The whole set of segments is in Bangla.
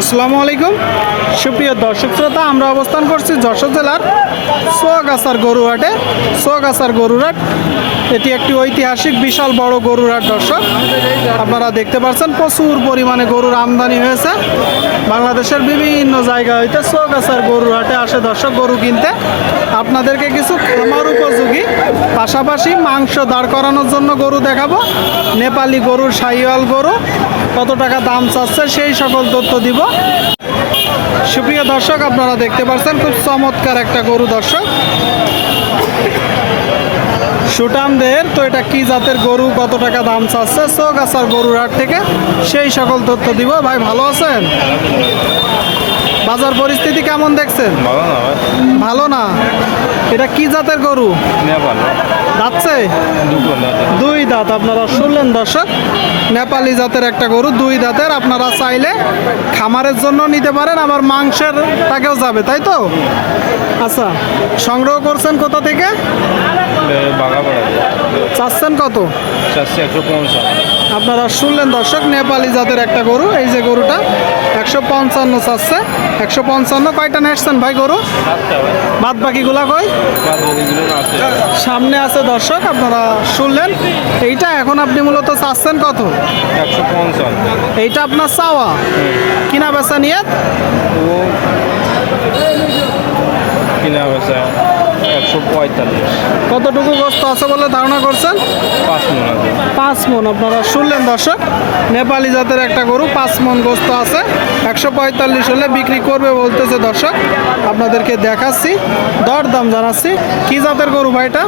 আসসালামু আলাইকুম সুপ্রিয় দর্শক শ্রোতা, আমরা অবস্থান করছি যশোর জেলার সোয়াগাছার গরুহাটে। সোয়াগাছার গরুহাট এটি একটি ঐতিহাসিক বিশাল বড় গরুহাট। দর্শক আপনারা দেখতে পাচ্ছেন প্রচুর পরিমাণে গরুর আমদানি হয়েছে। বাংলাদেশের বিভিন্ন জায়গা হইতে সোয়াগাছার গরুহাটে আসে দর্শক গরু কিনতে। আপনাদেরকে কিছু খামার উপযোগী পাশাপাশি মাংস দাঁড় করানোর জন্য গরু দেখাবো। নেপালি গরুর শাহিওয়াল গরু কত টাকা দাম চাচ্ছে সেই সকল তথ্য দিব। সুপ্রিয় দর্শক আপনারা দেখতে পাচ্ছেন খুব চমৎকার একটা গরু দর্শক, সুটাম দেহের। তো এটা কি জাতের গরু, কত টাকা দাম চাচ্ছে সোয়াগাছার গরুর হাট থেকে সেই সকল তথ্য দিব। ভাই ভালো আছেন? বাজার পরিস্থিতি কেমন দেখছেন? ভালো না। এটা কি জাতের গরু? যাচ্ছে দুই দাঁত। আপনারা শুনলেন দর্শক, নেপালি জাতের একটা গরু, দুই দাঁতের। আপনারা চাইলে খামারের জন্য নিতে পারেন, আবার মাংসের টাকেও যাবে, তাই তো? আচ্ছা, সংগ্রহ করছেন কোথা থেকে? চাচ্ছেন কত? আপনারা শুনলেন দর্শক, নেপালি জাতের একটা গরু। এই যে গরুটা 155 চাচ্ছে। 155 কয়টা নেসছেন ভাই গরু? বাদ বাকিগুলা কই? সামনে আছে দর্শক, আপনারা শুনলেন। এইটা এখন আপনি মূলত চাচ্ছেন কত? 155। এইটা আপনার চাওয়া, কিনা বেচা নিয়ে? কিনা বেচা 145। কতটুকু গোস্ত আছে বলে ধারণা করছেন? 5 মণ আছে। 5 মণ। আপনারা শুনলেন দর্শক, নেপালি জাতের একটা গরু, 5 মণ গোস্ত আছে। 145 হলে বিক্রি করবে বলতেছে দর্শক। আপনাদেরকে দেখাচ্ছি, দর দাম জানাচ্ছি। কি জাতের গরু ভাইটা?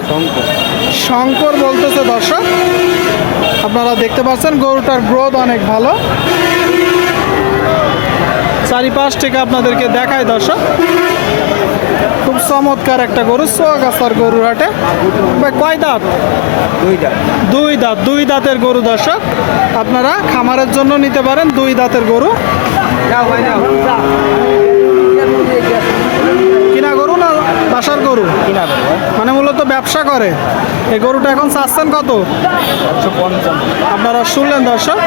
শঙ্কর বলতেছে দর্শক। আপনারা দেখতে পাচ্ছেন গরুটার গ্রোথ অনেক ভালো। চারিপাশ থেকে আপনাদেরকে দেখায় দর্শক। খুব চমৎকার একটা গরু সোয়াগাছার গরুর হাটে। ভাই কয় দাঁত? দুই দাঁত। দুই দাঁতের গরু দর্শক, আপনারা খামারের জন্য নিতে পারেন। দুই দাঁতের গরু। কিনা গরু না বাসার গরু? মানে মূলত ব্যবসা করে। এই গরুটা এখন চাচ্ছেন কত? 155। আপনারা শুনলেন দর্শক,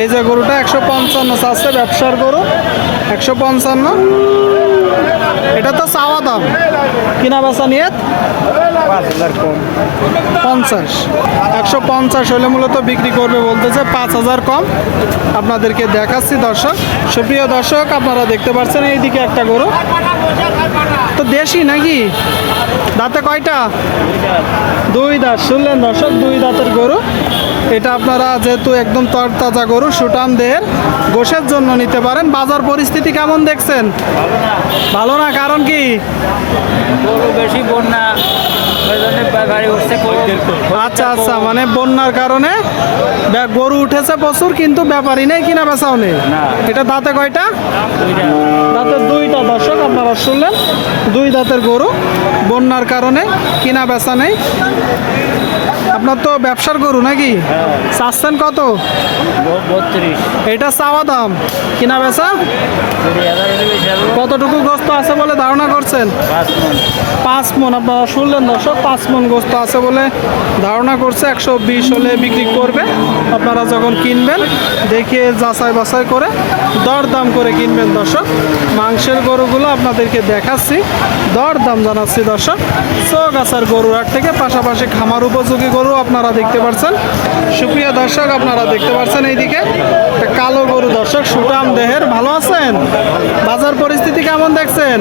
এই যে গরুটা 155 চাচ্ছে, ব্যবসার গরু 155। এটা তো চাওয়া দাম, কিনা বেচা নিয়ে 5000 কম। 50। 150 হলে মূলত বিক্রি করবে বলতেছে, 5000 কম। আপনাদেরকে দেখাচ্ছি দর্শক। সুপ্রিয় দর্শক আপনারা দেখতে পাচ্ছেন এইদিকে একটা গরু, তো দেশি নাকি? দাঁতে কয়টা? দুই দাঁত। শুনলেন দর্শক, দুই দাঁতের গরু। এটা আপনারা যেহেতু একদম তরতাজা গরু, সুটাম দেহের, গোশের জন্য নিতে পারেন। বাজার পরিস্থিতি কেমন দেখছেন? ভালো না। কারণ কি? গরু বেশি বন্যা, গাড়ি উঠছে। আচ্ছা আচ্ছা, মানে বন্যার কারণে গরু উঠেছে প্রচুর, কিন্তু ব্যাপারই নেই, কিনা বেচাও নেই। এটা দাঁতে কয়টা? দাঁতের দুইটা দর্শক। আপনারা শুনলেন, দুই দাঁতের গরু, বন্যার কারণে কিনা বেচা নেই। আপনার তো ব্যবসার গরু নাকি? চাচ্ছেন কত? 32। এটা চাওয়া দাম, কিনা বেচা? কতটুকু গোস্ত আছে বলে ধারণা করছেন? 5 মণ। আপনারা শুনলেন দর্শক, 5 মণ গোস্ত আছে বলে ধারণা করছে। 120 হলে বিক্রি করবে। আপনারা যখন কিনবেন দেখে যাচাই বাছাই করে দর দাম করে কিনবেন দর্শক। মাংসের গরুগুলো আপনাদেরকে দেখাচ্ছি, দর দাম জানাচ্ছি দর্শক। সোয়াগাছার গরুর হাট থেকে পাশাপাশি খামার উপযোগী গরু আপনারা দেখতে পাচ্ছেন। সুপ্রিয় দর্শক আপনারা দেখতে পাচ্ছেন এইদিকে একটা কালো গরু দর্শক, সুটাম দেহের। ভালো আছেন? বাজার পরিস্থিতি কেমন দেখছেন?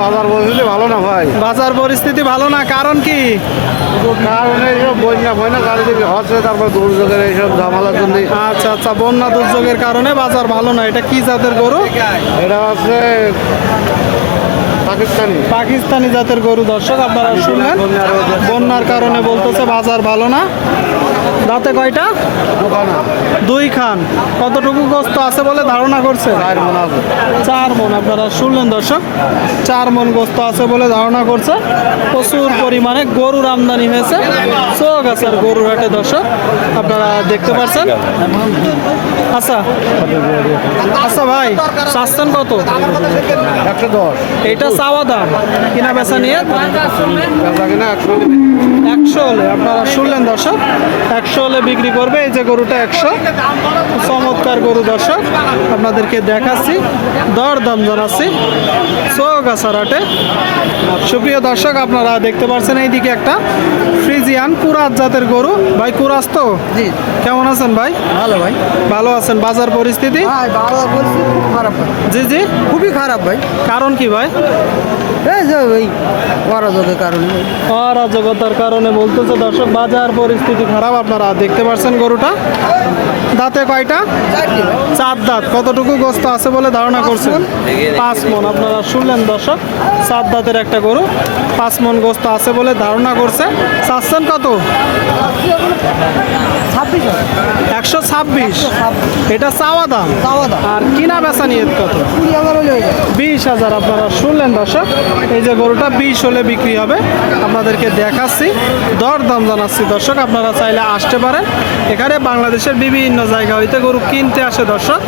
বাজার পরিস্থিতি ভালো না ভাই। বাজার পরিস্থিতি ভালো না। কারণ কি? কারণ এইসব বন্যা চারিদিকে হচ্ছে, তারপর দুর্যোগের এইসব ঝামেলার জন্য। আচ্ছা আচ্ছা, বন্যা দুর্যোগের কারণে বাজার ভালো না। এটা কি জাতের গরু? এটা হচ্ছে পাকিস্তানি জাতের গরু দর্শক। আপনারা শুনলেন, বন্যার কারণে বলতেছে বাজার ভালো না। দাঁতে কয়টা? দুই খান। কতটুকু গোস্ত আছে বলে ধারণা করছে? 4 মণ। আপনারা শুনলেন দর্শক, 4 মণ গোস্ত আছে বলে ধারণা করছে। প্রচুর পরিমাণে গরুর আমদানি হয়েছে সোয়াগাছার গরুর হাটে দর্শক, আপনারা দেখতে পাচ্ছেন। আচ্ছা আচ্ছা ভাই, চাচ্ছেন কত? 110। এইটা চাওয়া দাম, কিনা বেচা নিয়ে 100 হলে। আপনারা শুনলেন দর্শক, 100 হলে বিক্রি করবে। এই যে গরুটা 100, চমৎকার গরু দর্শক, আপনাদেরকে দেখাচ্ছি, দরদাম জানাচ্ছি চৌগাছার হাটে। সুপ্রিয় দর্শক, আপনারা দেখতে পাচ্ছেন এইদিকে একটা ফ্রিজিয়ান কুরাজ জাতের গরু। ভাই কুরাজ তো? জি কেমন আছেন ভাই? ভালো ভাই। ভালো আছেন? বাজার পরিস্থিতি? ভাই ভালো বলছি, খুব খারাপ ভাই, জি জি। খুবই খারাপ ভাই। কারণ কি ভাই? এই যে ওই অরাজকের কারণে ভাই। অরাজকতার কারণে বলতেছে দর্শক, বাজার পরিস্থিতি খারাপ। আপনারা দেখতে পাচ্ছেন গরুটা দাঁতে কয়টা? চারটি ভাই। 4 দাঁত। কতটুকু গোস্ত আছে বলে ধারণা করছেন? 5 মন। আপনারা শুনলেন দর্শক, 4 দাঁতের একটা গরু, 5 মন গোস্ত আছে বলে ধারণা করছে। চাচ্ছেন কত? 26 ভাই। 126। এটা চাওয়া দাম, চাওয়া দাম আর কিনা বেচা নিয়ে কত? 20,000 হলে হয়ে যায়। 20,000। আপনারা শুনলেন দর্শক, এই যে গরুটা 20 হলে বিক্রি হবে। আপনাদেরকে দেখাচ্ছি, দরদাম জানাচ্ছি দর্শক, আপনারা চাইলে আসতে পারেন। এখানে বাংলাদেশের বিভিন্ন জায়গা হইতে গরু কিনতে আসে দর্শক।